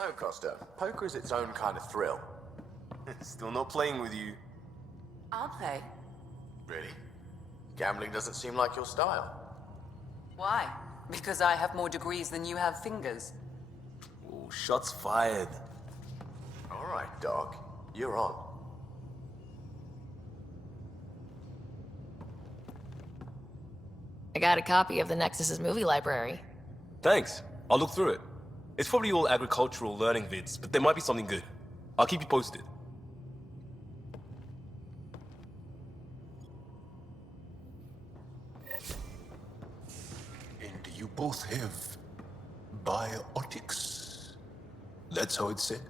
know, Costa, poker is its own kind of thrill. Still not playing with you. I'll play. Really? Gambling doesn't seem like your style. Why? Because I have more degrees than you have fingers. Oh, shots fired. All right, dog. You're on. I got a copy of the Nexus's movie library. Thanks. I'll look through it. It's probably all agricultural learning vids, but there might be something good. I'll keep you posted. And you both have biotics. That's how it's said?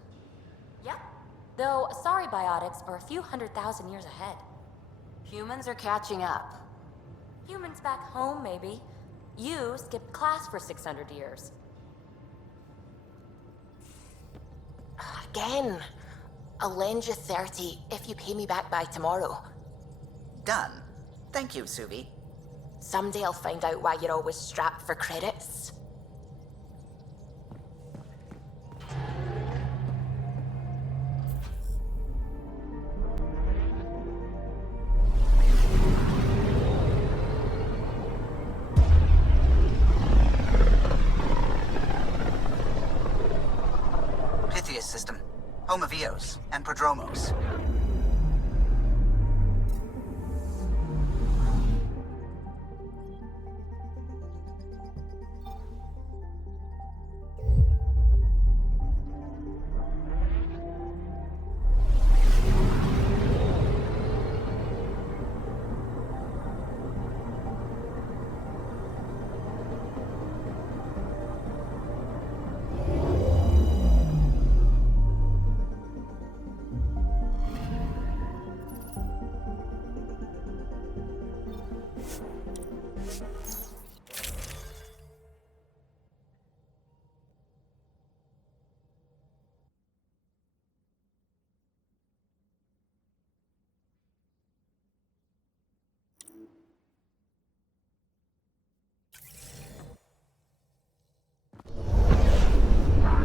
Yep. Though, sorry biotics are a few 100,000 years ahead. Humans are catching up. Humans back home, maybe. You skipped class for 600 years. Again. I'll lend you 30 if you pay me back by tomorrow. Done. Thank you, Suvi. Someday I'll find out why you're always strapped for credits. Pythias system. Home of Eos and Prodromos.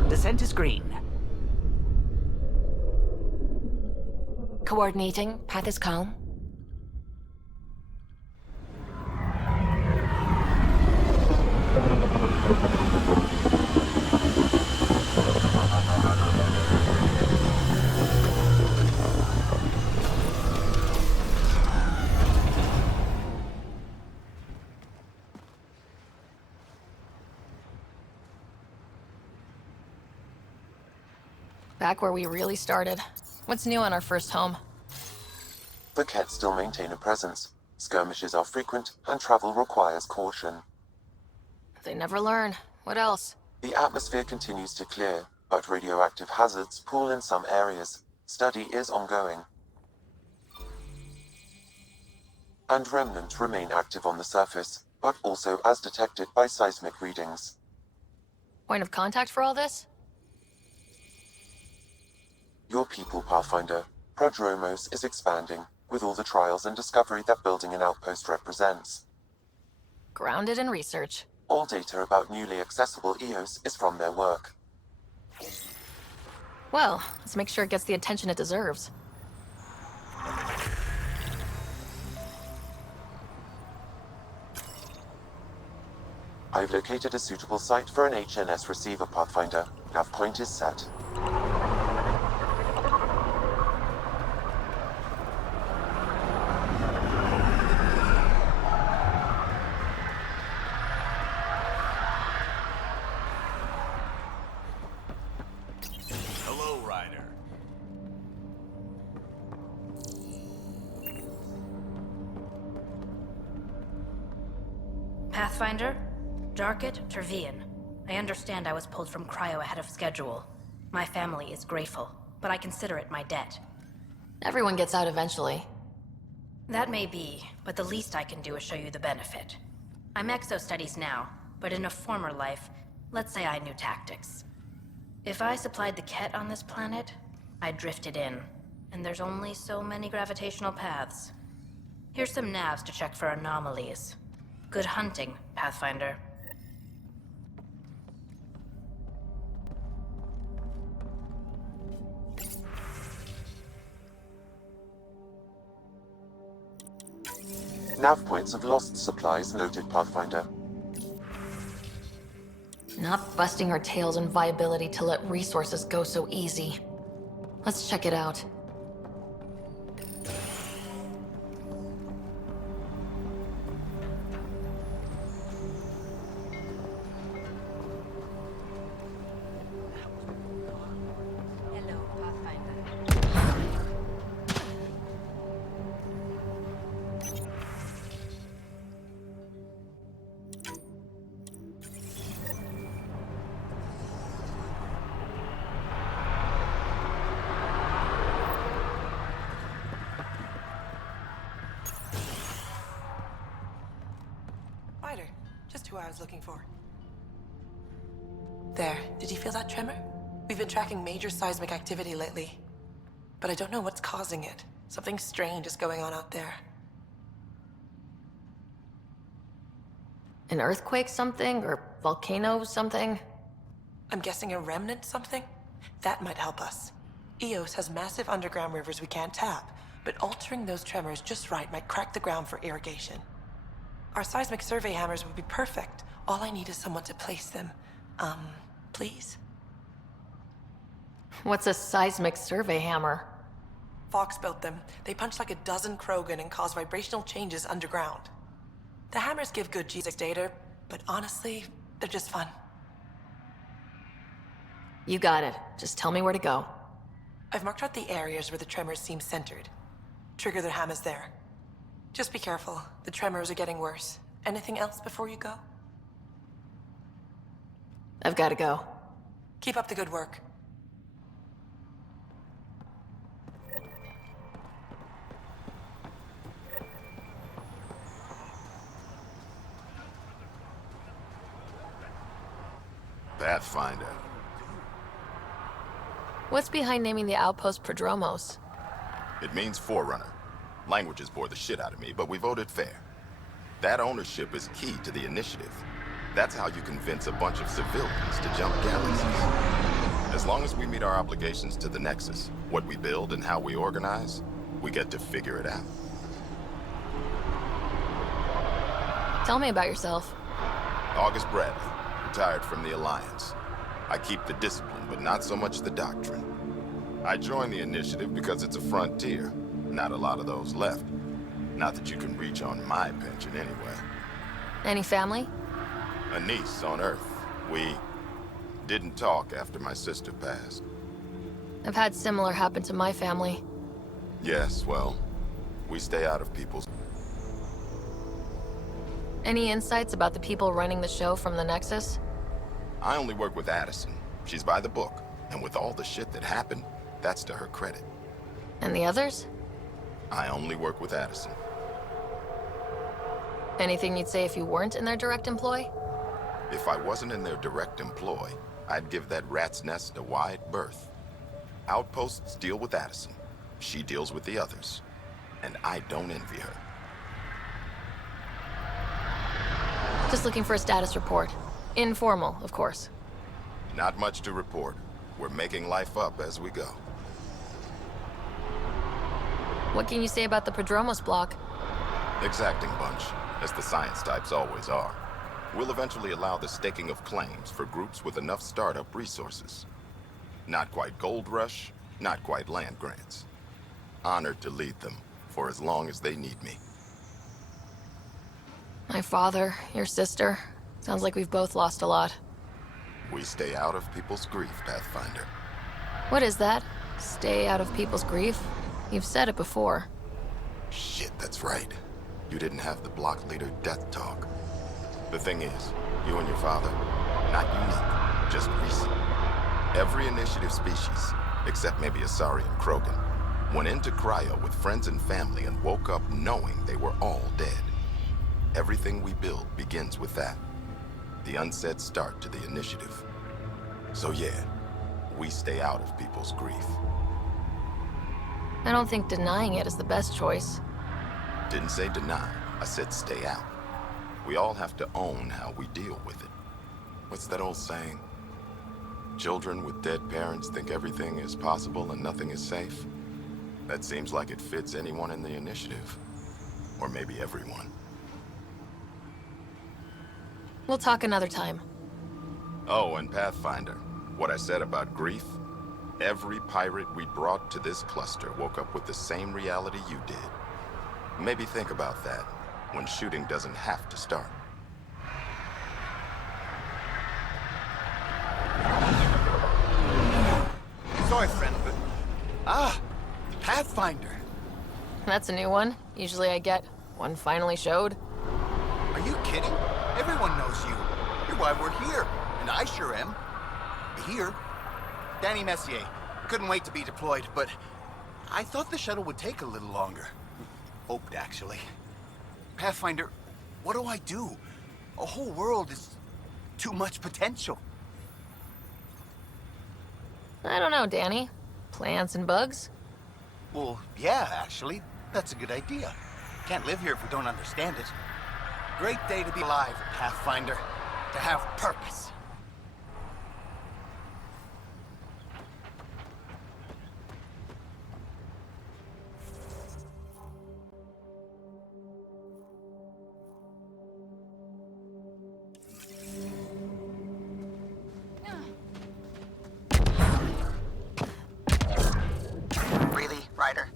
Descent is green. Coordinating. Path is calm. Back where we really started. What's new on our first home? The Kett still maintain a presence. Skirmishes are frequent, and travel requires caution. They never learn. What else? The atmosphere continues to clear, but radioactive hazards pool in some areas. Study is ongoing. And remnants remain active on the surface, but also as detected by seismic readings. Point of contact for all this? Your people, Pathfinder. Prodromos is expanding, with all the trials and discovery that building an outpost represents. Grounded in research. All data about newly accessible Eos is from their work. Well, let's make sure it gets the attention it deserves. I've located a suitable site for an HNS receiver, Pathfinder. Nav point is set. Hello, Ryder. Pathfinder? Jarkett, Tervian. I understand I was pulled from cryo ahead of schedule. My family is grateful, but I consider it my debt. Everyone gets out eventually. That may be, but the least I can do is show you the benefit. I'm exo-studies now, but in a former life, let's say I knew tactics. If I supplied the Kett on this planet, I drifted in, and there's only so many gravitational paths. Here's some navs to check for anomalies. Good hunting, Pathfinder. Nav points of lost supplies noted, Pathfinder. Not busting our tails in viability to let resources go so easy. Let's check it out. Hello, Pathfinder. Spider, just who I was looking for. There, did you feel that tremor? We've been tracking major seismic activity lately, but I don't know what's causing it. Something strange is going on out there. An earthquake something? Or volcano something? I'm guessing a remnant something? That might help us. Eos has massive underground rivers we can't tap, but altering those tremors just right might crack the ground for irrigation. Our seismic survey hammers would be perfect. All I need is someone to place them. Please? What's a seismic survey hammer? Fox built them. They punch like a dozen Krogan and cause vibrational changes underground. The hammers give good G6 data, but honestly, they're just fun. You got it. Just tell me where to go. I've marked out the areas where the tremors seem centered. Trigger the hammers there. Just be careful. The tremors are getting worse. Anything else before you go? I've got to go. Keep up the good work. Pathfinder. What's behind naming the outpost Prodromos? It means Forerunner. Languages bore the shit out of me, but we voted fair. That ownership is key to the initiative. That's how you convince a bunch of civilians to jump galaxies. As long as we meet our obligations to the Nexus, what we build and how we organize, we get to figure it out. Tell me about yourself. August Bradley, retired from the Alliance. I keep the discipline, but not so much the doctrine. I joined the initiative because it's a frontier. Not a lot of those left. Not that you can reach on my pension anyway. Any family? A niece on Earth. We didn't talk after my sister passed. I've had similar happen to my family. Yes, well, we stay out of people's... Any insights about the people running the show from the Nexus? I only work with Addison. She's by the book. And with all the shit that happened, that's to her credit. And the others? I only work with Addison. Anything you'd say if you weren't in their direct employ? If I wasn't in their direct employ, I'd give that rat's nest a wide berth. Outposts deal with Addison. She deals with the others. And I don't envy her. Just looking for a status report. Informal, of course. Not much to report. We're making life up as we go. What can you say about the Prodromos block? Exacting bunch, as the science types always are. We'll eventually allow the staking of claims for groups with enough startup resources. Not quite gold rush, not quite land grants. Honored to lead them for as long as they need me. My father, your sister. Sounds like we've both lost a lot. We stay out of people's grief, Pathfinder. What is that? Stay out of people's grief? You've said it before. Shit, that's right. You didn't have the block leader death talk. The thing is, you and your father, not unique, just recent. Every initiative species, except maybe Asari and Krogan, went into cryo with friends and family and woke up knowing they were all dead. Everything we build begins with that. The unsaid start to the initiative. So yeah, we stay out of people's grief. I don't think denying it is the best choice. Didn't say deny, I said stay out. We all have to own how we deal with it. What's that old saying? Children with dead parents think everything is possible and nothing is safe. That seems like it fits anyone in the initiative. Or maybe everyone. We'll talk another time. Oh, and Pathfinder, what I said about grief? Every pirate we brought to this cluster woke up with the same reality you did. Maybe think about that when shooting doesn't have to start. Sorry, friend, but... Ah! Pathfinder! That's a new one. Usually I get one finally showed. Are you kidding? Everyone knows you. You're why we're here. And I sure am. Here. Danny Messier. Couldn't wait to be deployed, but... I thought the shuttle would take a little longer. Hoped, actually. Pathfinder, what do I do? A whole world is... too much potential. I don't know, Danny. Plants and bugs? Well, yeah, actually. That's a good idea. Can't live here if we don't understand it. Great day to be alive, Pathfinder. To have purpose. Really, Ryder?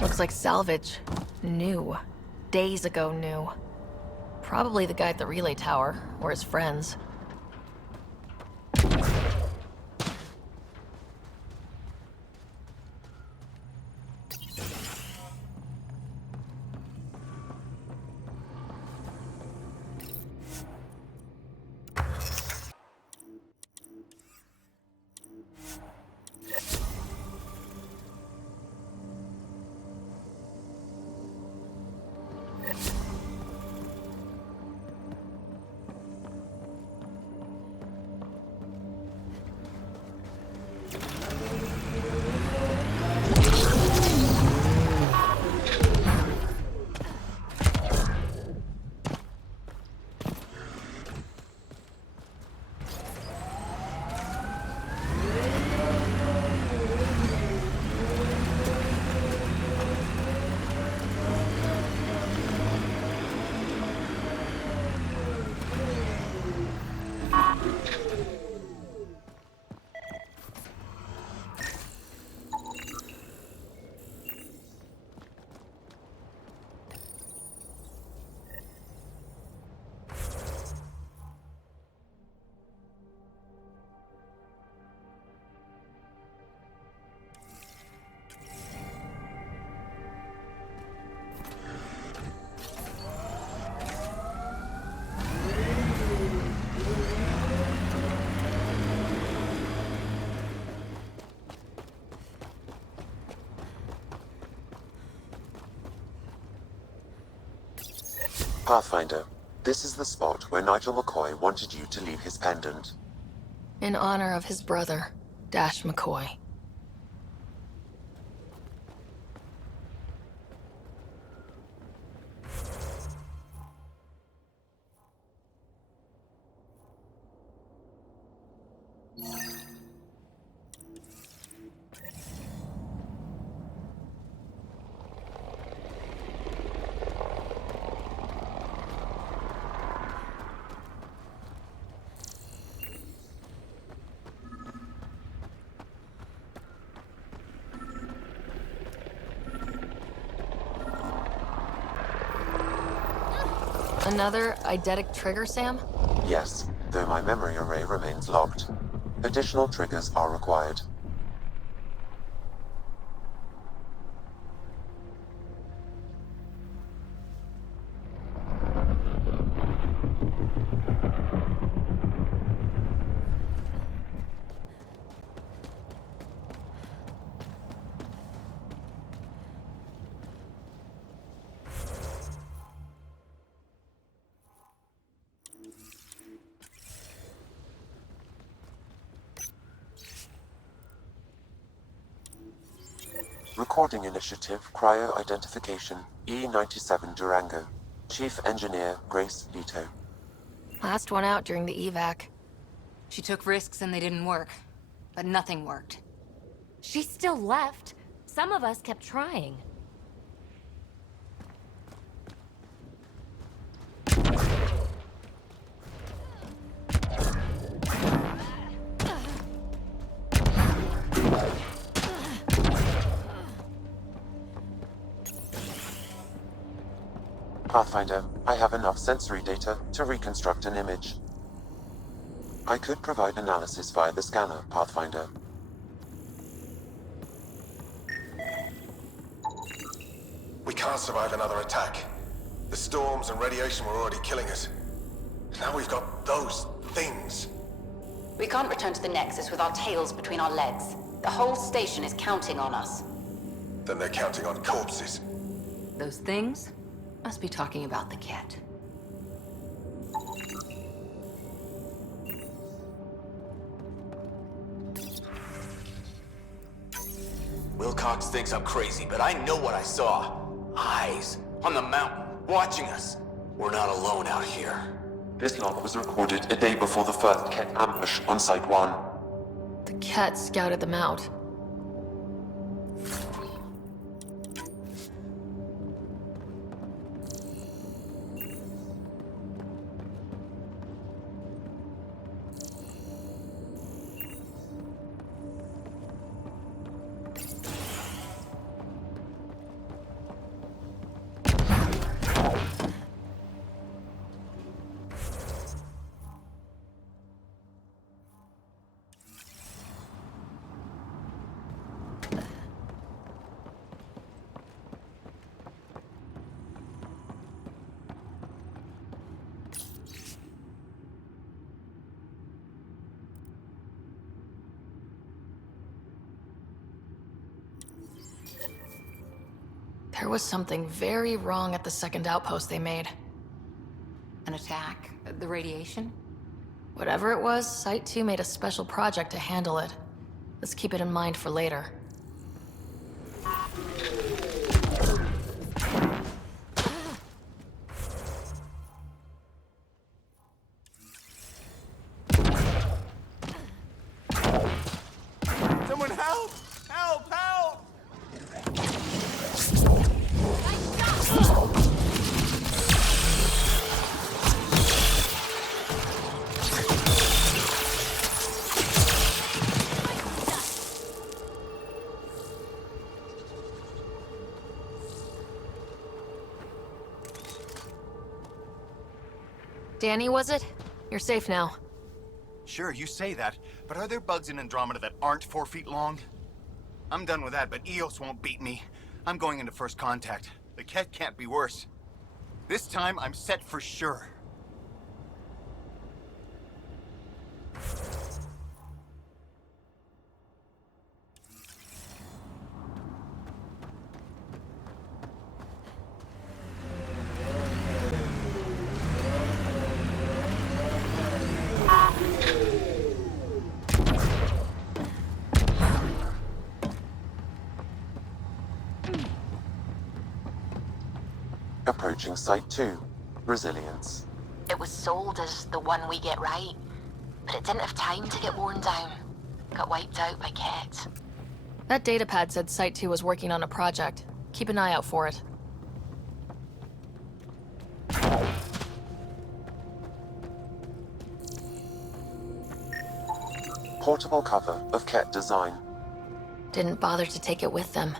Looks like salvage. New. Days ago new. Probably the guy at the relay tower, or his friends. Pathfinder, this is the spot where Nigel McCoy wanted you to leave his pendant. In honor of his brother, Dash McCoy. Another eidetic trigger, Sam? Yes, though my memory array remains locked. Additional triggers are required. Recording Initiative Cryo-Identification E-97 Durango. Chief Engineer Grace Leto. Last one out during the evac. She took risks and they didn't work. But nothing worked. She still left. Some of us kept trying. Pathfinder, I have enough sensory data to reconstruct an image. I could provide analysis via the scanner, Pathfinder. We can't survive another attack. The storms and radiation were already killing us. Now we've got those things. We can't return to the Nexus with our tails between our legs. The whole station is counting on us. Then they're counting on corpses. Those things must be talking about the Kett. Wilcox thinks I'm crazy, but I know what I saw. Eyes on the mountain, watching us. We're not alone out here. This log was recorded a day before the first Kett ambush on Site 1. The Kett scouted them out. There was something very wrong at the second outpost they made. An attack? The radiation? Whatever it was, Site 2 made a special project to handle it. Let's keep it in mind for later. Someone help! Help! Help! Danny, was it? You're safe now. Sure, you say that, but are there bugs in Andromeda that aren't 4 feet long? I'm done with that, but Eos won't beat me. I'm going into first contact. The Kett can't be worse. This time, I'm set for sure. Approaching Site 2. Resilience. It was sold as the one we get right, but it didn't have time to get worn down. Got wiped out by Kett. That datapad said Site 2 was working on a project. Keep an eye out for it. Portable cover of Kett design. Didn't bother to take it with them.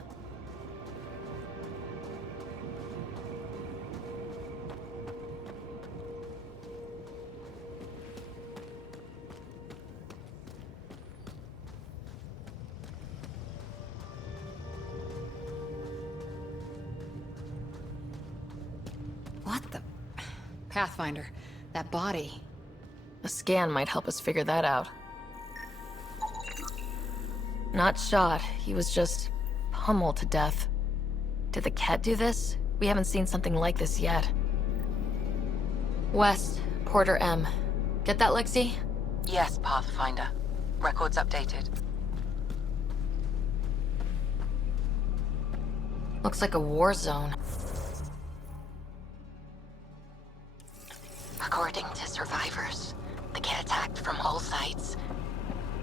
What the... Pathfinder, that body. A scan might help us figure that out. Not shot, he was just pummeled to death. Did the Kett do this? We haven't seen something like this yet. West, Porter M. Get that, Lexi? Yes, Pathfinder. Records updated. Looks like a war zone. According to survivors, the Kett attacked from all kill sites.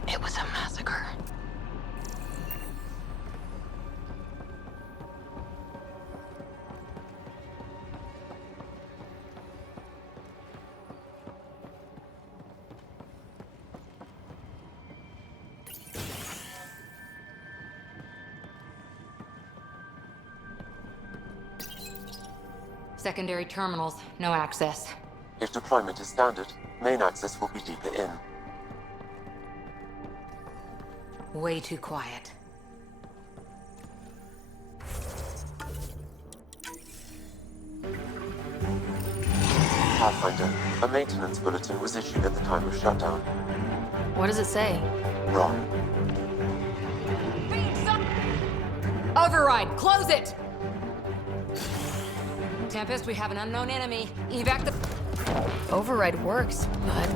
It was a massacre. Secondary terminals, no access. If deployment is standard, main access will be deeper in. Way too quiet. Pathfinder, a maintenance bulletin was issued at the time of shutdown. What does it say? Wrong. Override, close it! Tempest, we have an unknown enemy. Evac the... Override works, but...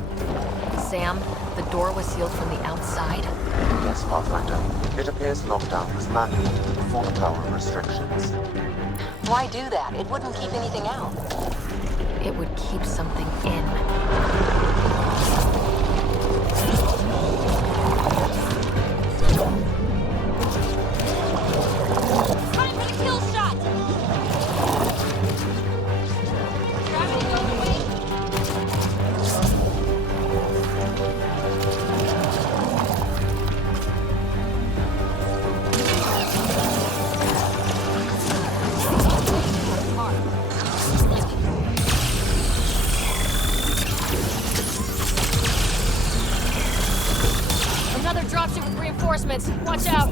Sam, the door was sealed from the outside? Yes, Pathfinder. It appears lockdown was manual for the power restrictions. Why do that? It wouldn't keep anything out. It would keep something in. Time for the kill shot! Gravity going away. Another dropship with reinforcements. Watch out!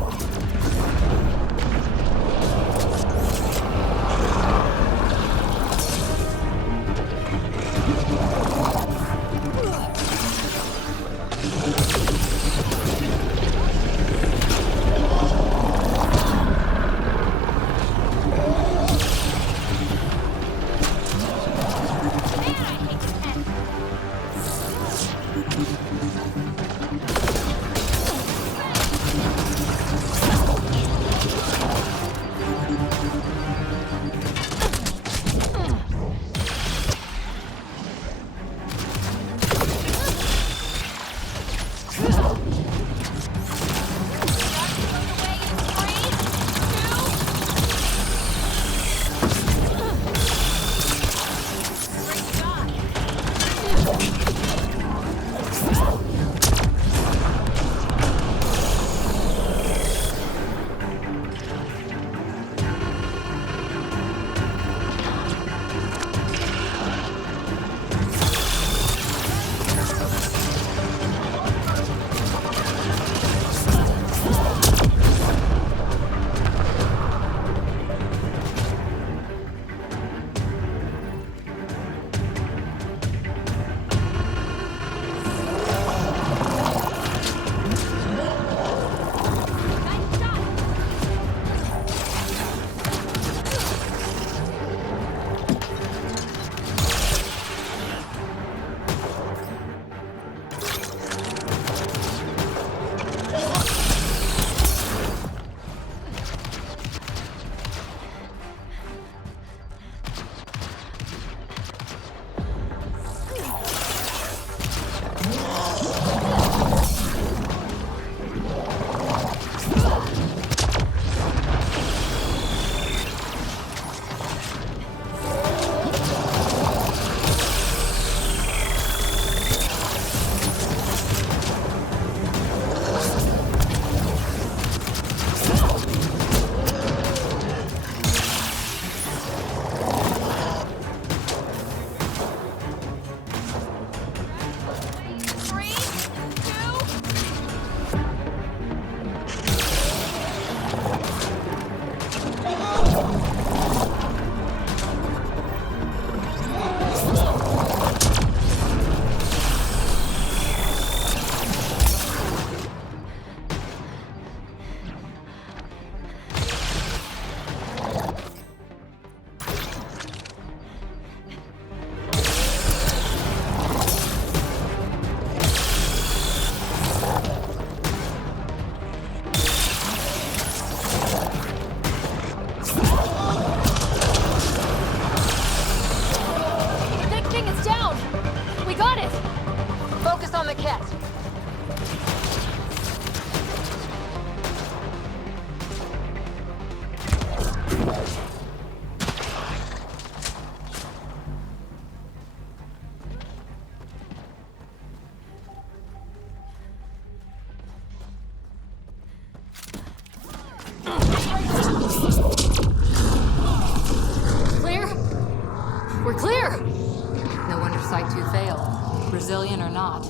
on the Kett. Clear? We're clear! No wonder Site 2 failed. Brazilian or not.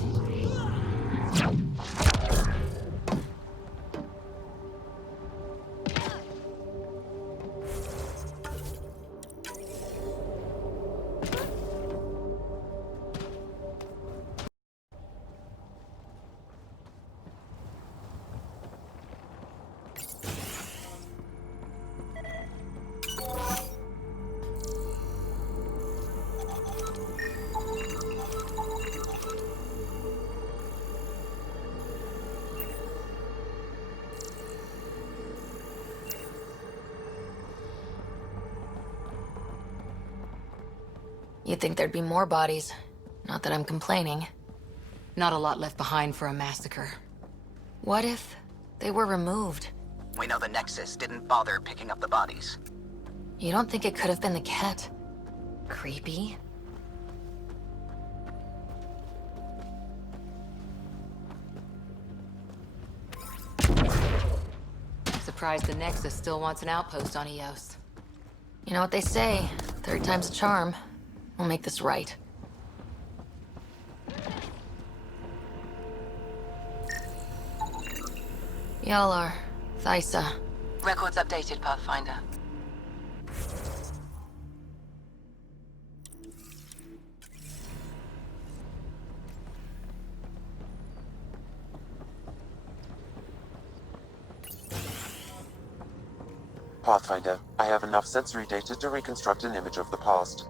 You'd think there'd be more bodies. Not that I'm complaining. Not a lot left behind for a massacre. What if they were removed? We know the Nexus didn't bother picking up the bodies. You don't think it could have been the Kett? Creepy. Surprised the Nexus still wants an outpost on Eos. You know what they say, third time's a charm. We'll make this right. Y'all are Thysa. Records updated, Pathfinder. Pathfinder, I have enough sensory data to reconstruct an image of the past.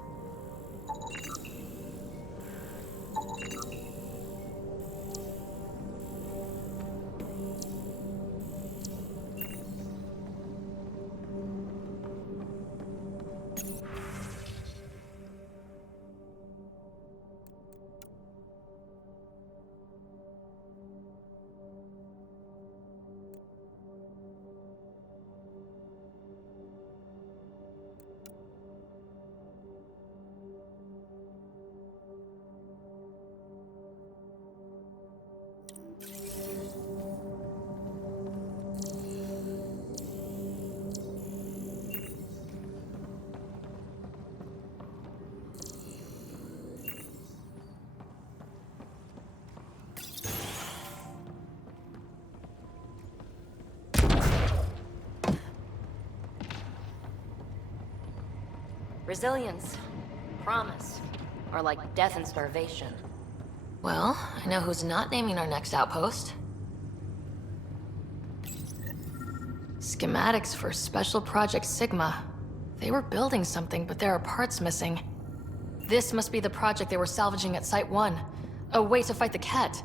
Resilience. Promise. Or like death and starvation. Well, I know who's not naming our next outpost. Schematics for Special Project Sigma. They were building something, but there are parts missing. This must be the project they were salvaging at Site 1. A way to fight the Kett.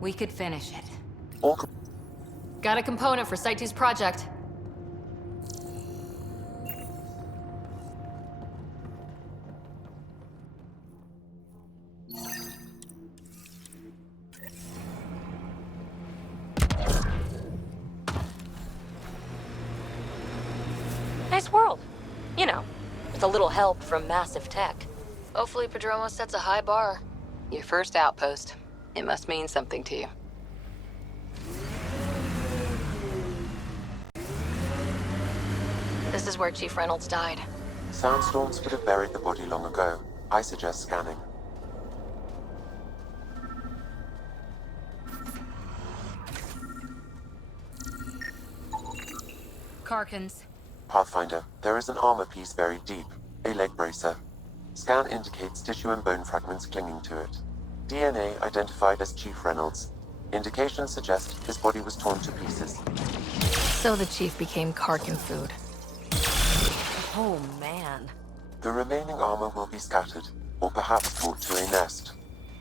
We could finish it. Got a component for Site 2's project. Nice world. You know, with a little help from massive tech. Hopefully Padromo sets a high bar. Your first outpost. It must mean something to you. This is where Chief Reynolds died. Soundstorms would have buried the body long ago. I suggest scanning. Karkins. Pathfinder, there is an armor piece buried deep. A leg bracer. Scan indicates tissue and bone fragments clinging to it. DNA identified as Chief Reynolds. Indications suggest his body was torn to pieces. So the Chief became Karkin food. Oh, man. The remaining armor will be scattered, or perhaps brought to a nest.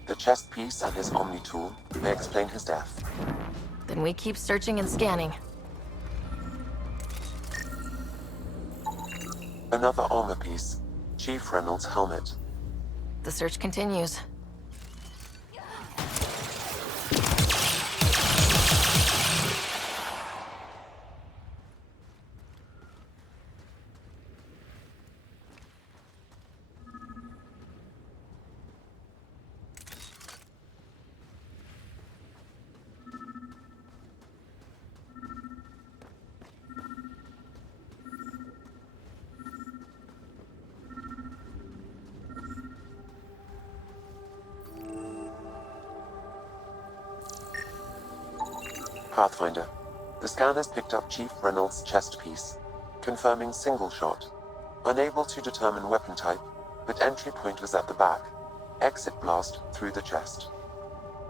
The chest piece and his Omni tool may explain his death. Then we keep searching and scanning. Another armor piece. Chief Reynolds' helmet. The search continues. Pathfinder. The scan has picked up Chief Reynolds' chest piece, confirming single shot. Unable to determine weapon type, but entry point was at the back. Exit blast through the chest.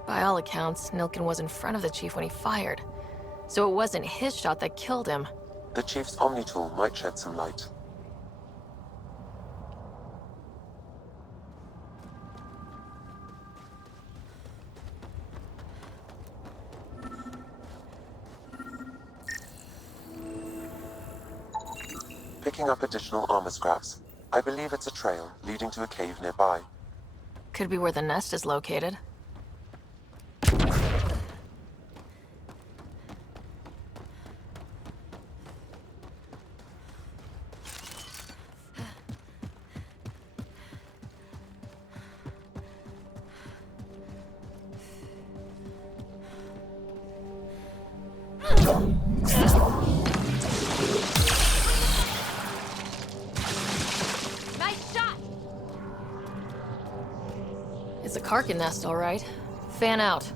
By all accounts, Nilken was in front of the Chief when he fired. So it wasn't his shot that killed him. The Chief's Omni tool might shed some light. Picking up additional armor scraps. I believe it's a trail leading to a cave nearby. Could be where the nest is located. Nice shot! It's a Karkin nest, all right. Fan out.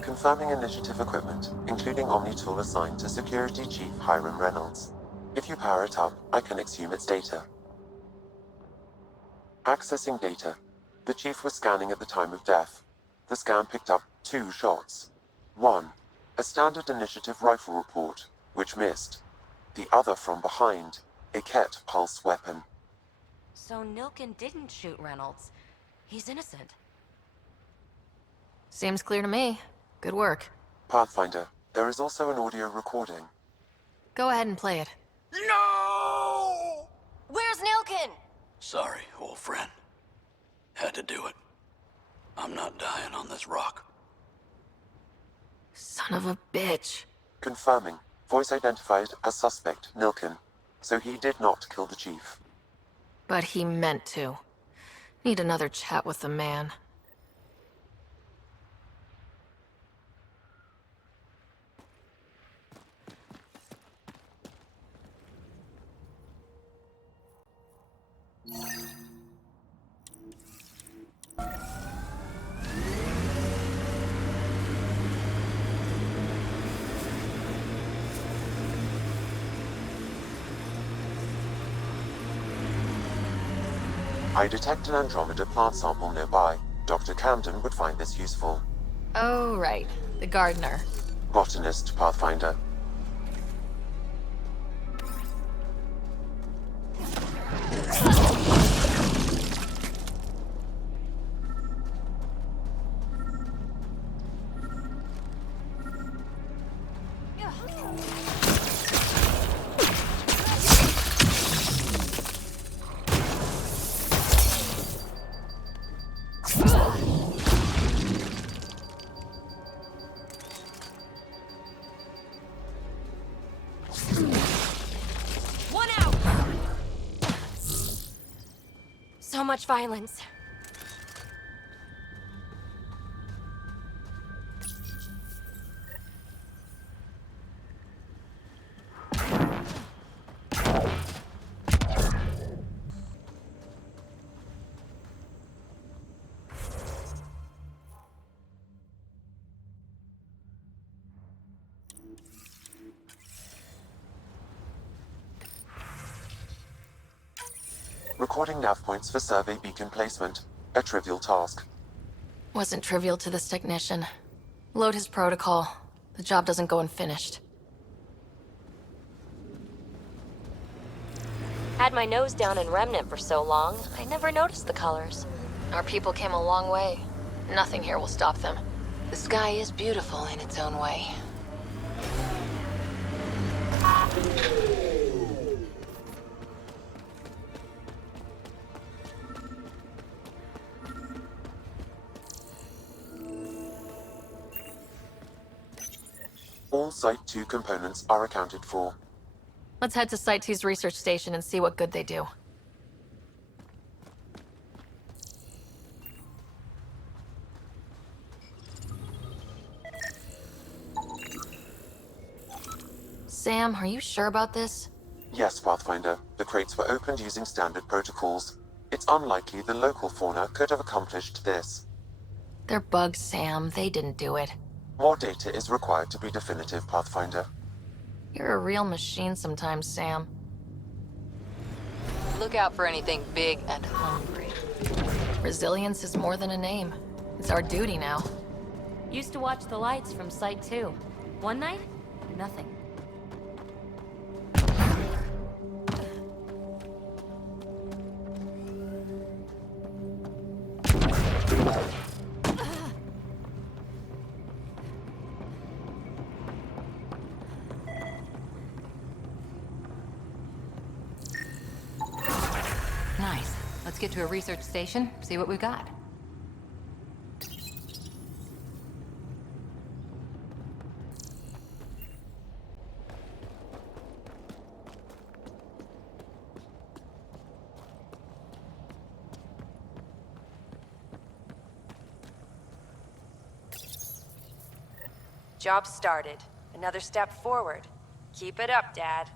Confirming initiative equipment, including Omni tool assigned to Security Chief Hiram Reynolds. If you power it up, I can exhume its data. Accessing data. The Chief was scanning at the time of death. The scan picked up 2 shots. 1. A standard initiative rifle report, which missed. The other from behind, a Kett pulse weapon. So Nilken didn't shoot Reynolds. He's innocent. Seems clear to me. Good work. Pathfinder, there is also an audio recording. Go ahead and play it. No! Where's Nilken? Sorry, old friend. Had to do it. I'm not dying on this rock. Son of a bitch. Confirming. Voice identified as suspect, Nilken. So he did not kill the Chief. But he meant to. Need another chat with the man. I detect an Andromeda plant sample nearby. Dr. Camden would find this useful. Oh, right. The gardener. Botanist, Pathfinder. One out! So much violence. Recording nav points for survey beacon placement. A trivial task. Wasn't trivial to this technician. Load his protocol. The job doesn't go unfinished. Had my nose down in Remnant for so long, I never noticed the colors. Our people came a long way. Nothing here will stop them. The sky is beautiful in its own way. All Site 2 components are accounted for. Let's head to Site 2's research station and see what good they do. Sam, are you sure about this? Yes, Pathfinder. The crates were opened using standard protocols. It's unlikely the local fauna could have accomplished this. They're bugs, Sam. They didn't do it. More data is required to be definitive, Pathfinder. You're a real machine sometimes, Sam. Look out for anything big and hungry. Resilience is more than a name. It's our duty now. Used to watch the lights from Site 2. One night, nothing. Nice. Let's get to a research station, see what we've got. Job started. Another step forward. Keep it up, Dad.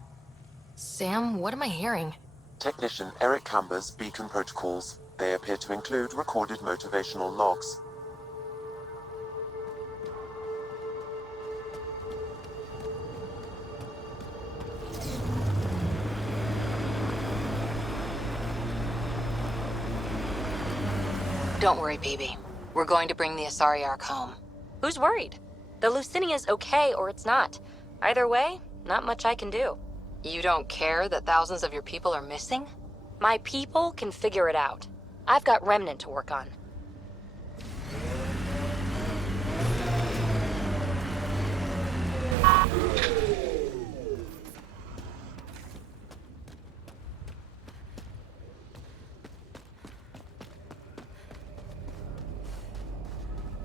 Sam, what am I hearing? Technician Eric Camber's beacon protocols. They appear to include recorded motivational logs. Don't worry, baby. We're going to bring the Asari Ark home. Who's worried? The Lucinia's okay or it's not. Either way, not much I can do. You don't care that thousands of your people are missing? My people can figure it out. I've got Remnant to work on.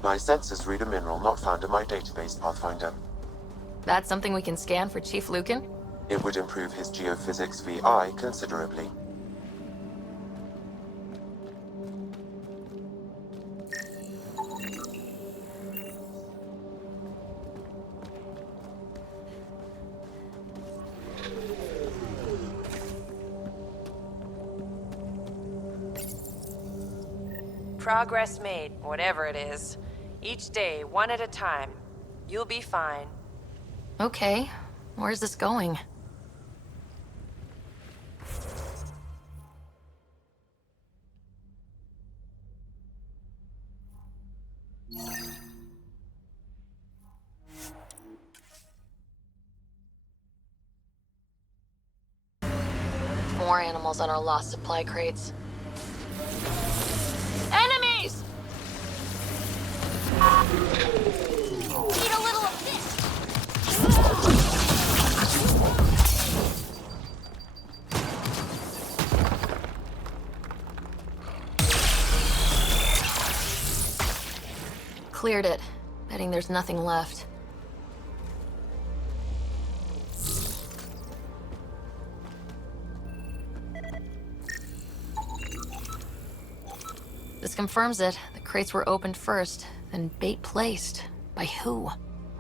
My sensors read a mineral not found in my database, Pathfinder. That's something we can scan for Chief Lucan? It would improve his geophysics VI considerably. Progress made, whatever it is. Each day, one at a time. You'll be fine. Okay. Where's this going? More animals on our lost supply crates. Enemies! Need a little of this! Cleared it. Betting there's nothing left. This confirms it. The crates were opened first, then bait placed. By who?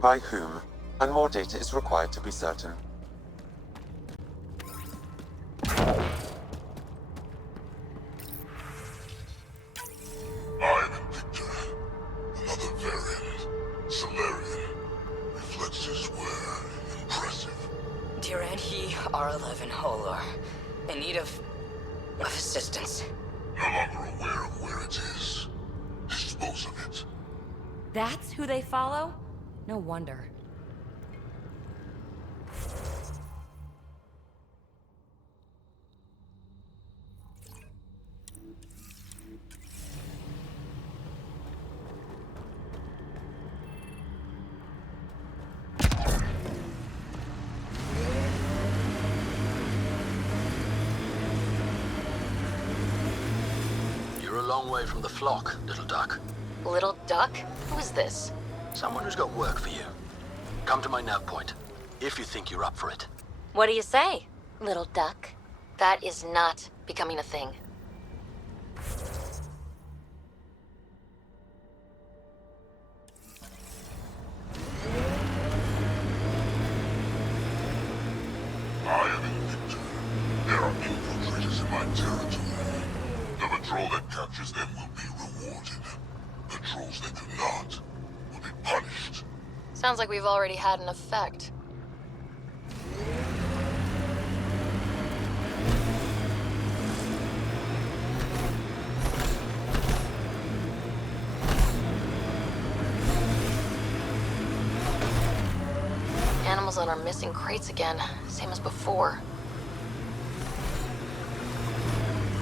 By whom? And more data is required to be certain. I'm Victor. Another variant. Solarian. Reflexes were impressive. Tyrann he R11 Holor. In need of assistance. No longer aware of where it is. Dispose of it. That's who they follow? No wonder. You're a long way from the flock, little duck. Little Duck? Who is this? Someone who's got work for you. Come to my nav point, if you think you're up for it. What do you say, little duck? That is not becoming a thing. those that do not will be punished. Sounds like we've already had an effect. Animals on our missing crates again, same as before.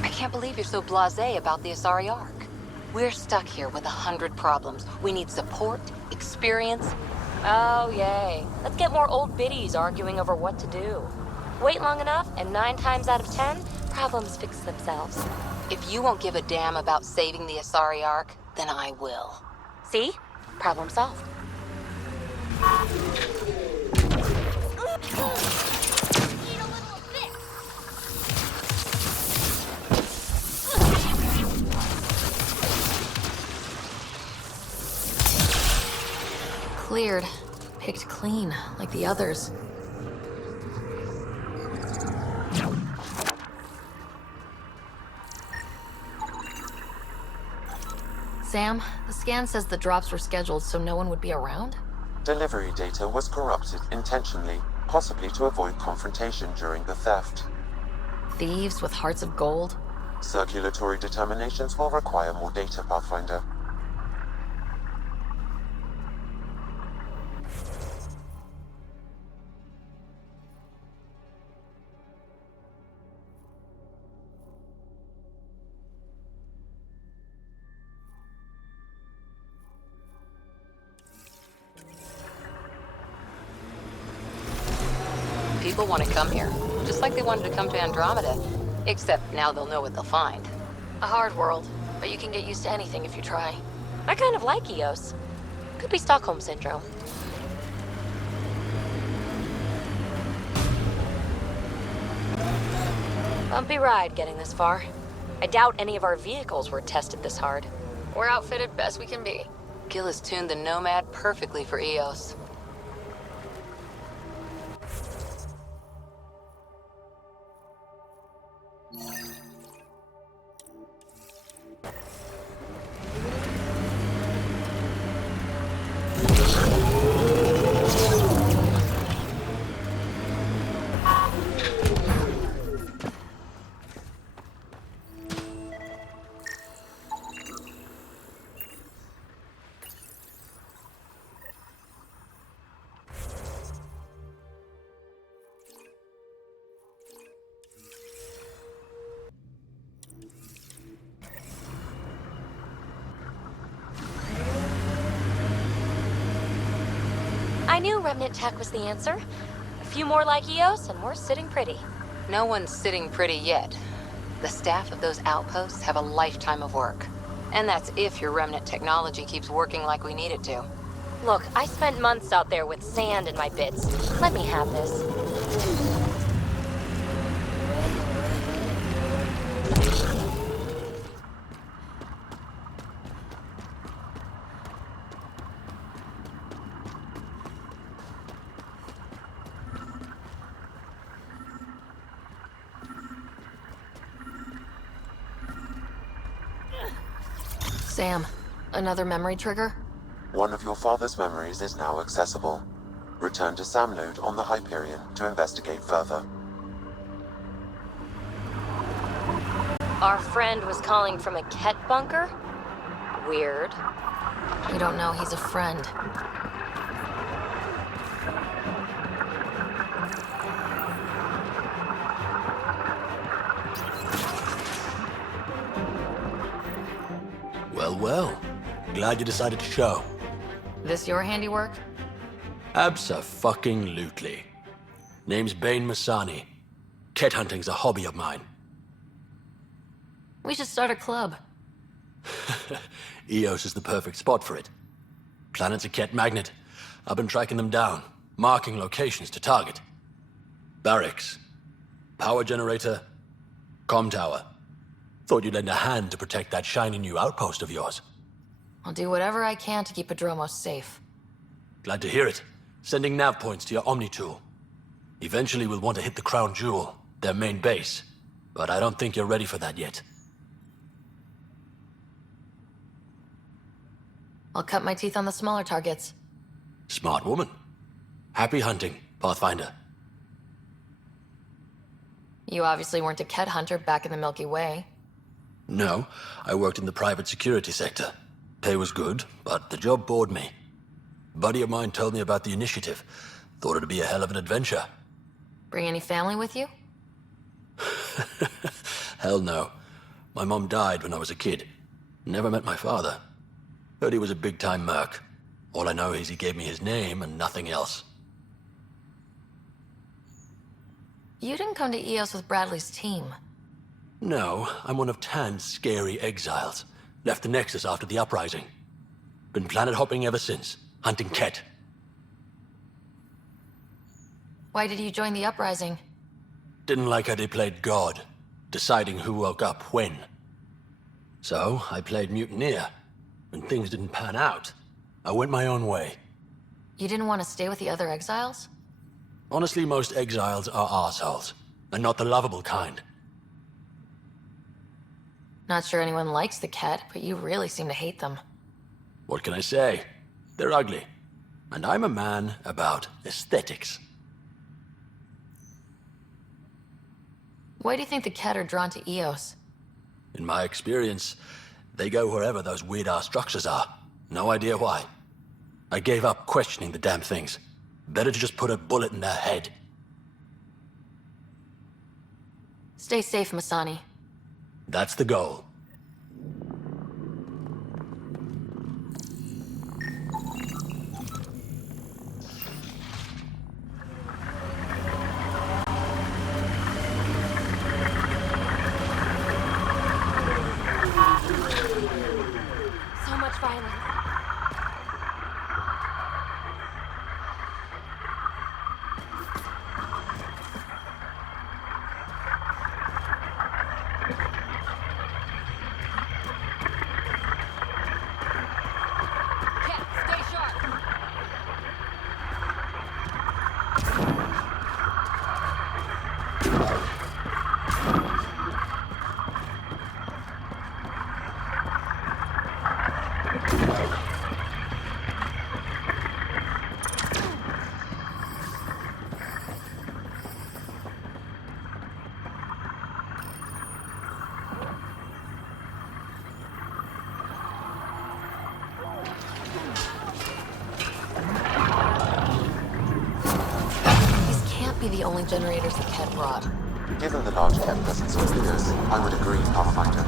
I can't believe you're so blasé about the Asari Ark. We're stuck here with 100 problems. We need support, experience. Oh, yay. Let's get more old biddies arguing over what to do. Wait long enough, and 9 times out of 10, problems fix themselves. If you won't give a damn about saving the Asari Ark, then I will. See? Problem solved. Cleared. Picked clean, like the others. Sam, the scan says the drops were scheduled so no one would be around? Delivery data was corrupted intentionally, possibly to avoid confrontation during the theft. Thieves with hearts of gold? Circulatory determinations will require more data, Pathfinder. People want to come here, just like they wanted to come to Andromeda. Except now they'll know what they'll find. A hard world, but you can get used to anything if you try. I kind of like Eos. Could be Stockholm Syndrome. Bumpy ride getting this far. I doubt any of our vehicles were tested this hard. We're outfitted best we can be. Gil has tuned the Nomad perfectly for Eos. I knew Remnant Tech was the answer. A few more like Eos, and we're sitting pretty. No one's sitting pretty yet. The staff of those outposts have a lifetime of work. And that's if your Remnant technology keeps working like we need it to. Look, I spent months out there with sand in my bits. Let me have this. Sam, another memory trigger? One of your father's memories is now accessible. Return to Sam Node on the Hyperion to investigate further. Our friend was calling from a Kett bunker? Weird. We don't know he's a friend. Well, well. Glad you decided to show. This your handiwork? Abso-fucking-lutely. Name's Bane Masani. Kett hunting's a hobby of mine. We should start a club. Eos is the perfect spot for it. Planet's a Kett magnet. I've been tracking them down, marking locations to target. Barracks. Power generator. Comm tower. Thought you'd lend a hand to protect that shiny new outpost of yours. I'll do whatever I can to keep Padromos safe. Glad to hear it. Sending nav points to your Omni tool. Eventually we'll want to hit the Crown Jewel, their main base. But I don't think you're ready for that yet. I'll cut my teeth on the smaller targets. Smart woman. Happy hunting, Pathfinder. You obviously weren't a Kett hunter back in the Milky Way. No, I worked in the private security sector. Pay was good, but the job bored me. A buddy of mine told me about the initiative. Thought it'd be a hell of an adventure. Bring any family with you? Hell no. My mom died when I was a kid. Never met my father. Heard he was a big-time merc. All I know is he gave me his name and nothing else. You didn't come to EOS with Bradley's team. No, I'm one of Tan's scary exiles. Left the Nexus after the uprising. Been planet hopping ever since, hunting Kett. Why did you join the uprising? Didn't like how they played God, deciding who woke up when. So, I played mutineer. When things didn't pan out, I went my own way. You didn't want to stay with the other exiles? Honestly, most exiles are arseholes, and not the lovable kind. Not sure anyone likes the Kett, but you really seem to hate them. What can I say? They're ugly. And I'm a man about aesthetics. Why do you think the Kett are drawn to EOS? In my experience, they go wherever those weird-ass structures are. No idea why. I gave up questioning the damn things. Better to just put a bullet in their head. Stay safe, Masani. That's the goal. So much violence. Kett, stay sharp. These can't be the only generators the Kett brought. Given the large Kett presence on Theos, I would agree, Pathfinder.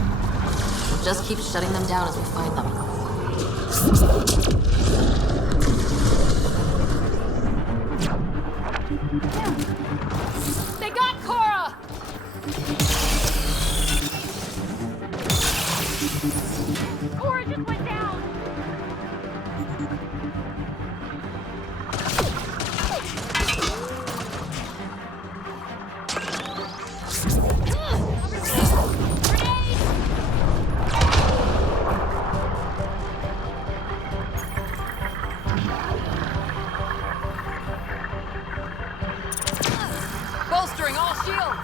We'll just keep shutting them down as we find them. They got Cora! Cora just went down! Bolstering all shields.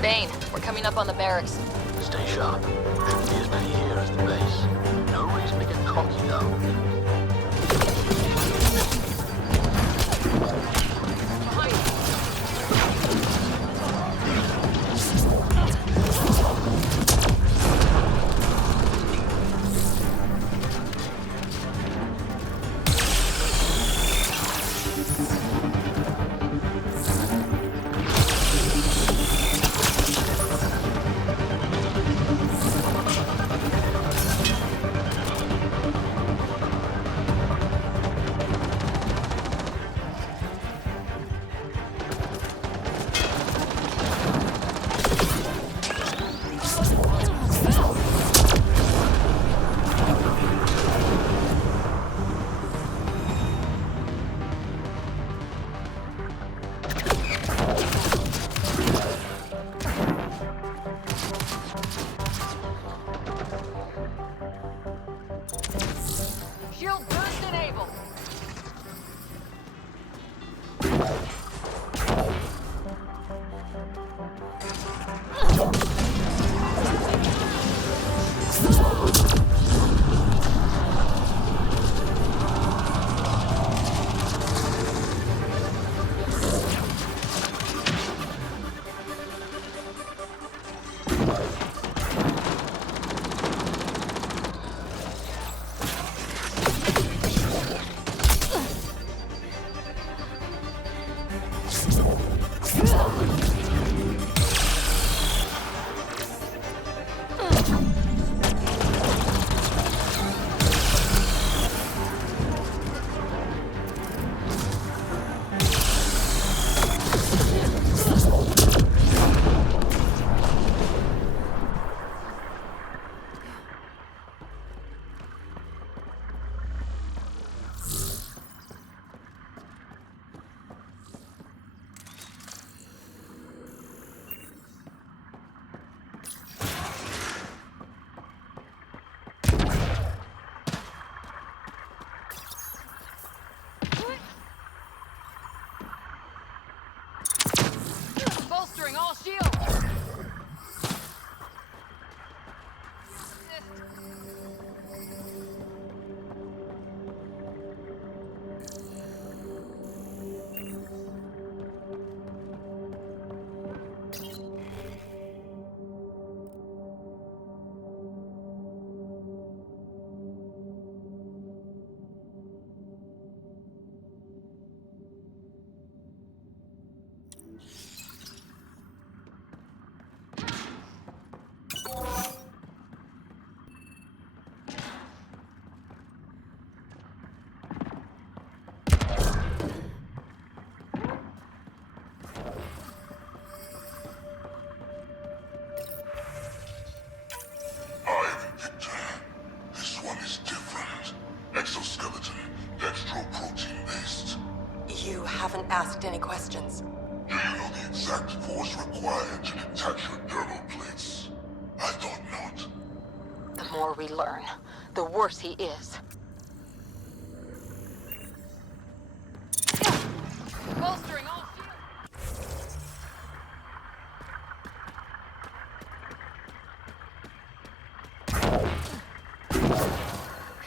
Bane, we're coming up on the barracks. Stay sharp. Shouldn't be as many here as the base. No reason to get cocky, though. Bolstering all shields! This one is different. Exoskeleton, dextroprotein based. You haven't asked any questions. Do you know the exact force required to detach your dermal plates? I thought not. The more we learn, the worse he is. Bolstering all shields!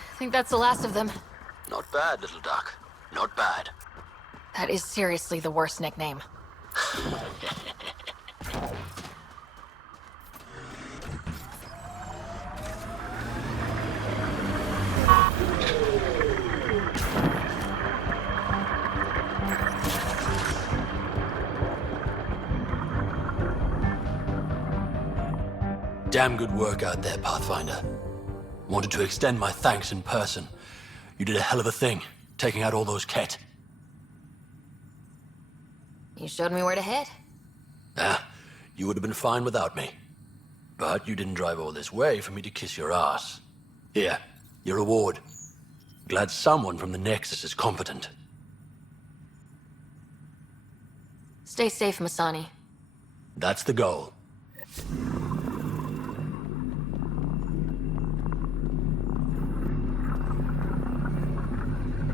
I think that's the last of them. Not bad, little duck. Not bad. That is seriously the worst nickname. Damn good work out there, Pathfinder. Wanted to extend my thanks in person. You did a hell of a thing, taking out all those Kett. You showed me where to head. You would have been fine without me. But you didn't drive all this way for me to kiss your ass. Here, your reward. Glad someone from the Nexus is competent. Stay safe, Masani. That's the goal.